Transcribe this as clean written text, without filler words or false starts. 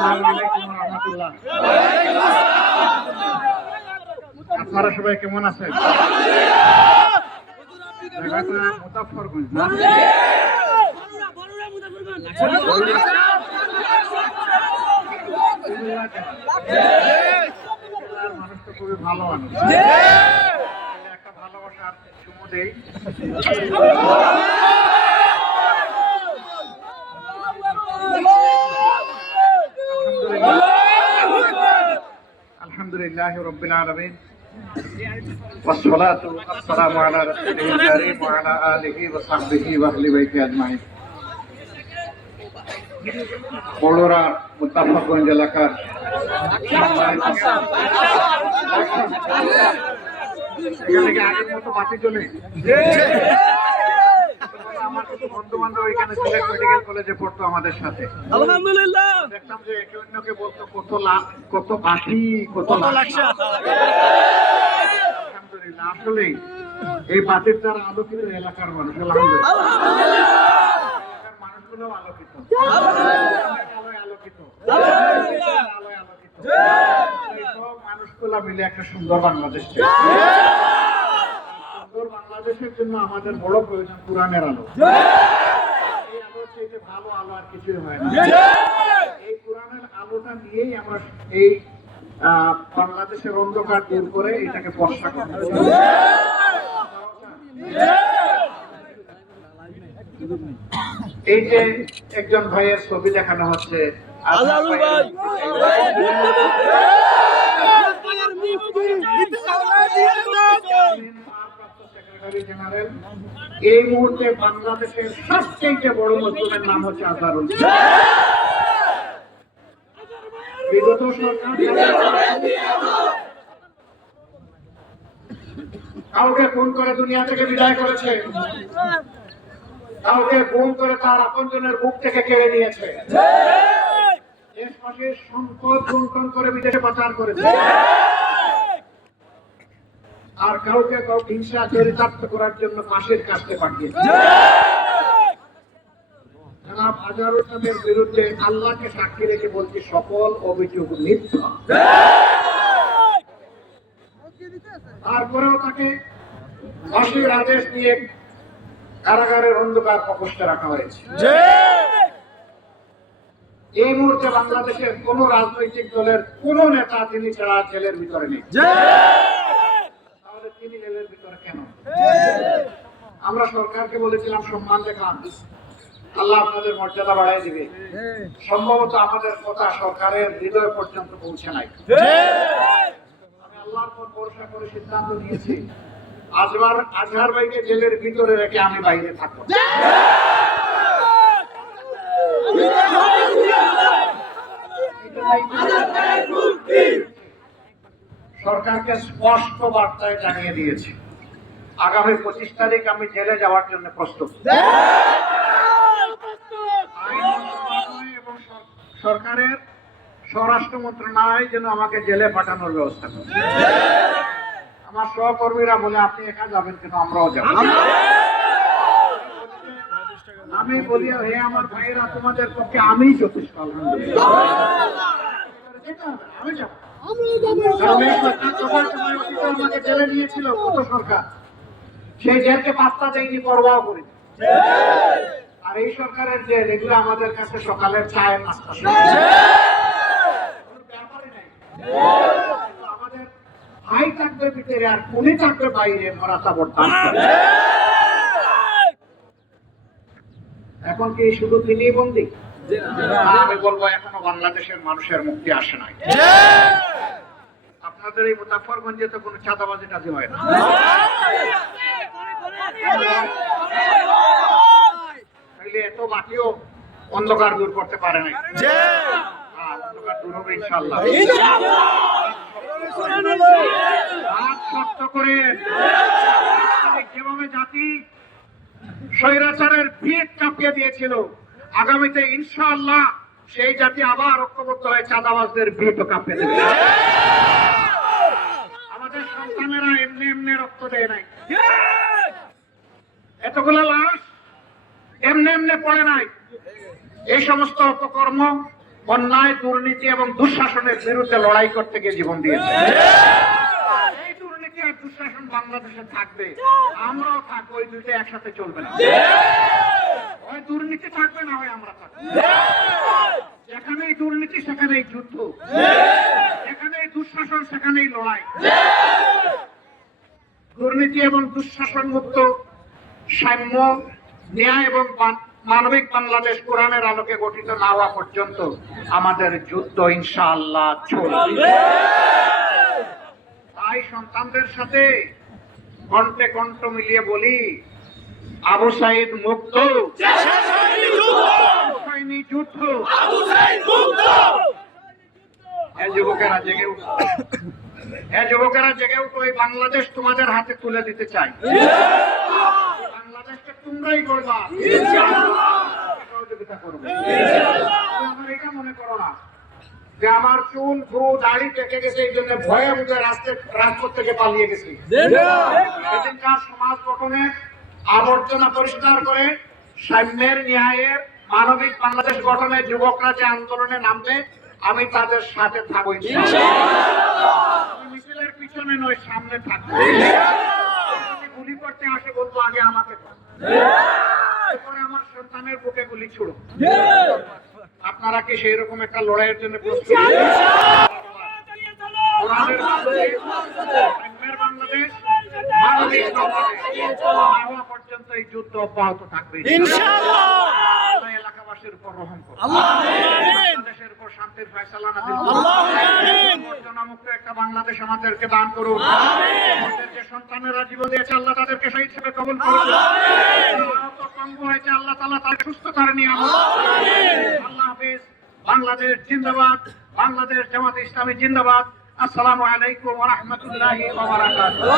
আসসালামু আলাইকুম ওয়া রাহমাতুল্লাহ। আপনারা সবাই কেমন আছেন? জায়গাটা মুজাফফরগঞ্জ না? মানুষ তো খুবই ভালো মানুষ, একটা ভালোবাসার চুমু দেই। আলহামদুলিল্লাহ রাব্বিল আলামিন والصلاة والسلام على رسوله الكريم وعلى آله وصحبه وأهل بيته أجمعين। বড়রা মুজাফফরগঞ্জ এলাকার আগের মতো বাতি চলে। আমার কিছু বন্ধু বান্ধব এখানে সিলেট মেডিকেল কলেজে পড়তো আমাদের সাথে। আলহামদুলিল্লাহ দেখতাম যে একে অন্যকে বলতো কত বাকি কত লাক্সা। আলহামদুলিল্লাহ আসলে এই বাতির দ্বারা আলোকিত এলাকার মানুষ। আলহামদুলিল্লাহ মানুষগুলো আলোকিত, মানুষগুলা মিলে একটা সুন্দর বাংলাদেশ। সুন্দর বাংলাদেশের জন্য আমাদের বড় প্রয়োজন কোরআনের আলো। এই আলোর চাইতে ভালো আলো আর কিছুই হয় না। এই কোরআনের আলোটা নিয়েই আমরা এই বাংলাদেশের অন্ধকার দূর করে এটাকে বর্ষা করব। এই যে একজন ভাইয়ের ছবি দেখানো হচ্ছে, সেক্রেটারি জেনারেল। এই মুহূর্তে বাংলাদেশের সবচেয়ে বড় মজলুমের নাম হচ্ছে আজহারুল। বিগত সরকার কাউকে খুন করে দুনিয়া থেকে বিদায় করেছে, কাউকে গুম করে তার আপনজনের বুক থেকে কেড়ে নিয়েছে, দেশবাসীর সম্পদ লুণ্ঠন করে বিদেশে পাচার করেছে, আর কাউকে হিংসা চরিতার্থ করার জন্য ফাঁসির কাস্তে পাঠিয়েছে। জনাব আজহারুল ইসলামের বিরুদ্ধে আল্লাহকে সাক্ষী রেখে বলছি সকল অভিযোগ মিথ্যা। তারপরেও তাকে ফাঁসির আদেশ দিয়ে কারাগারের অন্ধকার প্রকোষ্ঠে রাখা হয়েছে। এই মুহূর্তে বাংলাদেশের কোন রাজনৈতিক দলের কোন নেতা তিনি ছাড়া জেলের ভিতরে নেই। তাহলে তিনি জেলের ভিতরে কেন? আমরা সরকারকে বলেছিলাম সম্মান দেখান, আল্লাহ আপনাদের মর্যাদা বাড়াই দিবে। সম্ভবত আমাদের কথা সরকারের হৃদয় পর্যন্ত পৌঁছে নাই। আমি আল্লাহর পর ভরসা করে সিদ্ধান্ত নিয়েছি আজহার ভাইকে জেলের ভিতরে রেখে আমি বাইরে থাকবো। সরকারকে স্পষ্ট বার্তায় জানিয়ে দিয়েছি আগামী 25 তারিখ আমি জেলে যাওয়ার জন্য প্রস্তুত। এবং সরকারের স্বরাষ্ট্র মন্ত্রণালয় যেন আমাকে জেলে পাঠানোর ব্যবস্থা করে। আমার সহকর্মীরা বলে আপনি একা যাবেন কেন, আমরাও যাব। আমি বলি হে আমার ভাইয়েরা, তোমাদের পক্ষে আমিই যথেষ্ট। আলহামদুলিল্লাহ আমি যাব। আমাকে জেলে নিয়েছিল কত সরকার, সেই জেলকে পাত্তা দেয়নি, পরোয়াও করি। আর এই সরকারের জেল এগুলো আমাদের কাছে সকালের চায়ের নাস্তা, ব্যাপারই নাই। আমাদের ভাই থাকবে ভিতরে আর খুনি থাকবে বাইরে, মরাতা বর্তা। এখন কি শুধু তিনি বন্দী? আমি বলবো এখনো বাংলাদেশের মানুষের মুক্তি আসে নাই। আপনাদের এই মুজাফফরগঞ্জে তো কোনো চাঁদাবাজি টাজি হয় না। তাইলে এত বাকিও অন্ধকার দূর করতে পারে নাই। অন্ধকার দূর হবে ইনশাআল্লাহ। শক্ত করে যেভাবে জাতি স্বৈরাচারের ভিত কাঁপিয়ে দিয়েছিল, আগামীতে ইনশাআল্লাহ সেই জাতি আবার ঐক্যবদ্ধ হয়ে চাঁদাবাজদের ভিতও কাঁপিয়ে দেবে। আমাদের সন্তানেরা এমনি এমনি রক্ত দেয় নাই, এতগুলো লাশ এমনি এমনি পড়ে নাই। এই সমস্ত অপকর্ম অন্যায়, দুর্নীতি এবং দুঃশাসনের বিরুদ্ধে লড়াই করতে গিয়ে জীবন দিয়েছে। এই দুর্নীতি আর দুঃশাসন বাংলাদেশে থাকবে, আমরাও থাকবো, ওই দুইটা একসাথে চলবে না। হয় দুর্নীতি থাকবে, না হয় আমরা থাকবো। যেখানেই দুর্নীতি সেখানেই যুদ্ধ, যেখানেই দুঃশাসন সেখানেই লড়াই। দুর্নীতি এবং দুঃশাসন মুক্ত, সাম্য, ন্যায় এবং মানবিক বাংলাদেশ কোরআনের আলোকে গঠিত না হওয়া পর্যন্ত আমাদের যুদ্ধ ইনশাআল্লাহ চলবে। তাই সন্তানদের সাথে কণ্ঠে কণ্ঠ মিলিয়ে বলি, আবু সাইদ মুক্ত, যুদ্ধ। যুবকেরা জেগে উঠো, যুবকেরা জেগে উঠো। এই বাংলাদেশ তোমাদের হাতে তুলে দিতে চাই। বাংলাদেশটা তোমরাই করবা, সহযোগিতা করবে। আমার এটা মনে করো না যে আমার চুল ভ্রু দাড়ি পেকে গেছে, এই জন্য ভয়ে বুঝে রাজপথ থেকে পালিয়ে গেছি। এদিনকার সমাজ গঠনে আবর্জনা পরিষ্কার করে সাম্যের, ন্যায়ের, মানবিক বাংলাদেশ গঠনে যুবকরা যে আন্দোলনে নামবে, আমি তাদের সাথে থাকবো। মিছিলের পিছনে নয়, সামনে থাকবো। গুলি করতে আসে বলবো আগে আমাকে, এরপরে আমার সন্তানের বুকে গুলি ছুড়ো। আপনারা কি সেই রকম একটা লড়াইয়ের জন্য প্রস্তুত? বাংলাদেশ, মানবিক বাংলাদেশ হওয়া পর্যন্ত এই যুদ্ধ অব্যাহত থাকবে ইনশাআল্লাহ। এলাকাবাসীর উপর রহম করুন, বাংলাদেশের উপর শান্তির ফয়সালা নাযিল করুন, মুক্ত একটা বাংলাদেশ আমাদেরকে দান করুন। আমাদের যে সন্তানেরা জীবন দিয়েছে, আল্লাহ তাদেরকে শহীদ হিসেবে কবুল করুন। পঙ্গু হয়েছে, আল্লাহ তাআলা তাকে সুস্থতার নিয়ামত। আল্লাহ হাফেজ। বাংলাদেশ জিন্দাবাদ, বাংলাদেশ জামাত ইসলামী জিন্দাবাদ। আসসালামু আলাইকুম ওয়া রাহমাতুল্লাহি ওয়া বারাকাতুহু।